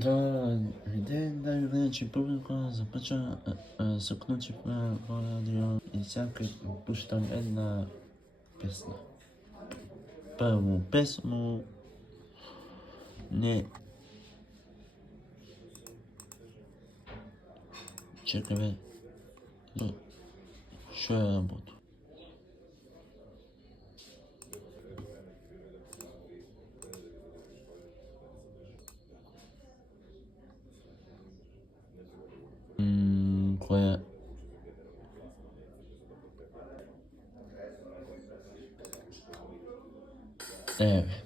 ден да гледачи публика започва сакнучивме во радио и сега пуштам една песна. Прву песму не чекаме што е работа. Која еве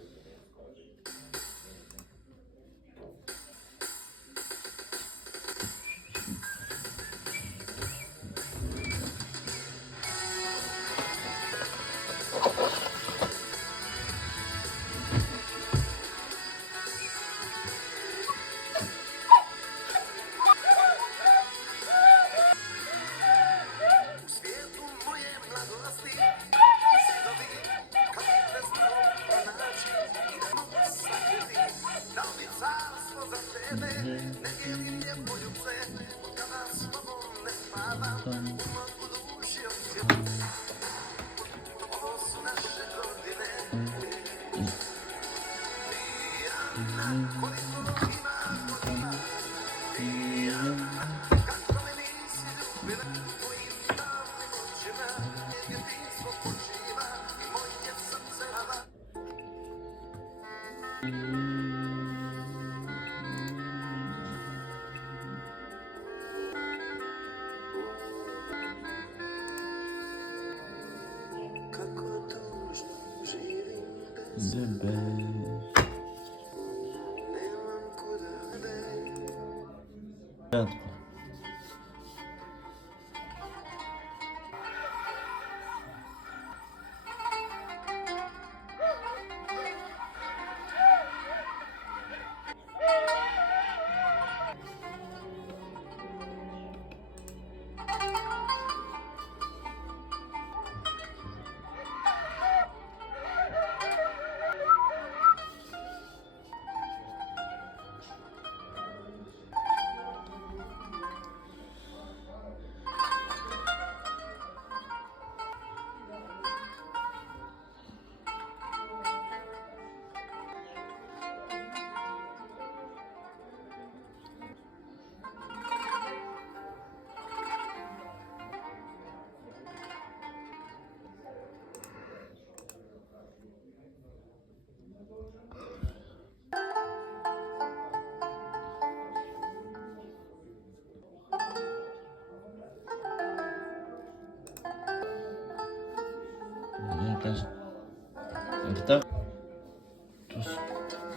так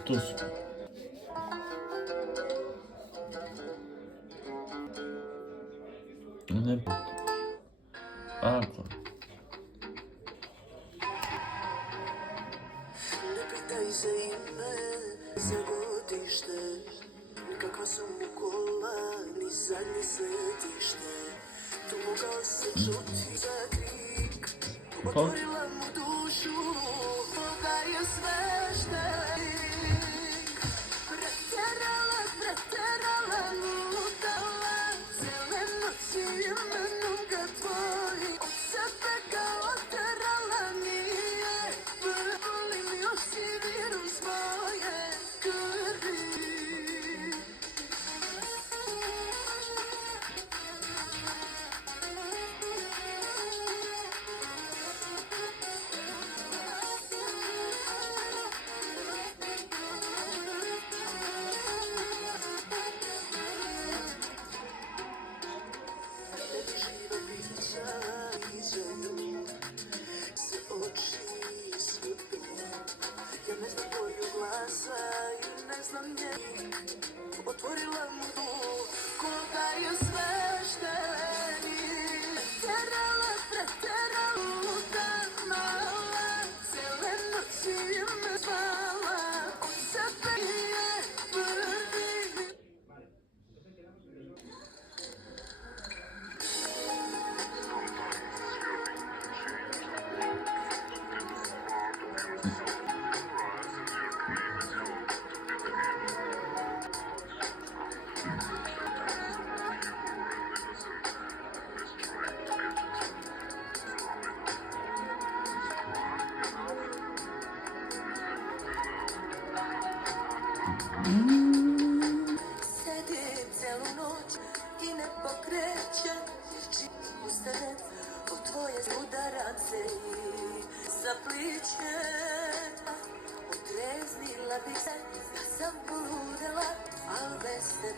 туз не ако не питај за име, за годиште, каква сум у кола, ни задње сетиште, туга се чути за крик, отворила му душу, да ја свештеник, претерала, лутала, целе ноќи именом га твој, од себе га отерала ние, волим још си вирам своје крви. Otvorila mu ko da je sveštenik, preterala, utanala, cele noći me zvala, od sebe je prvi.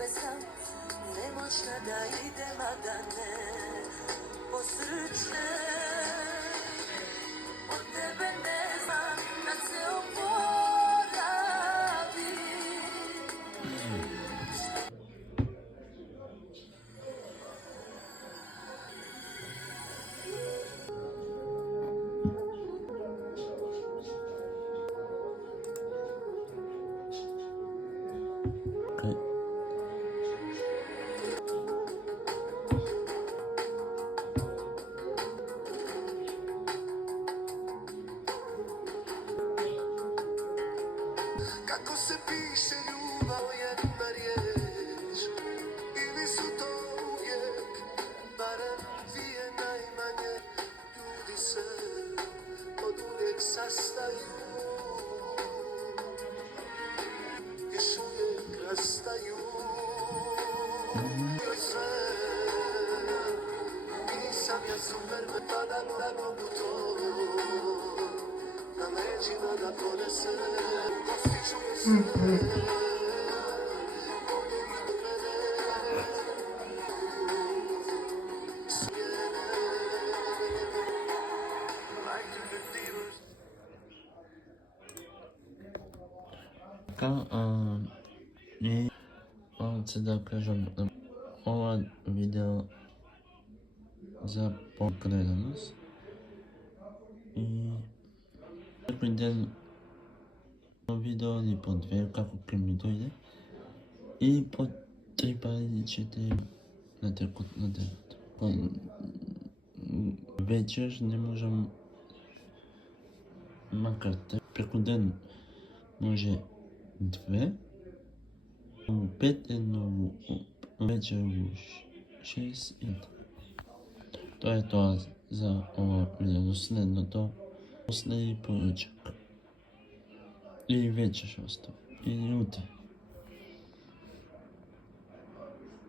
tebe sam nemoćna da idem, a da ne posrćem. Od tebe ne znam kad se oporavim. Okay. Kako se piše ljubav jedna riječ, ili su to uvijek barem dvije najmanje. Ljudi se od uvijek sastaju, još uvijek rastaju. Sve, nisam ja Superman pa da mogu to na leđima da ponesem. Dostiću me sve, bolje i od mene. Smjene, like the divas. Така, и се да кажам, ова видео за погледаност и некој ден видео или по две, како ќе ми дојде, и по 3 пари 4 на текот на денот. Вечер не можам, макар преку ден може 2, 5, едно вечер во 6 и тоа е тоа за ова видео. Следното следи поручак. Или вечер ще остави. Или утре.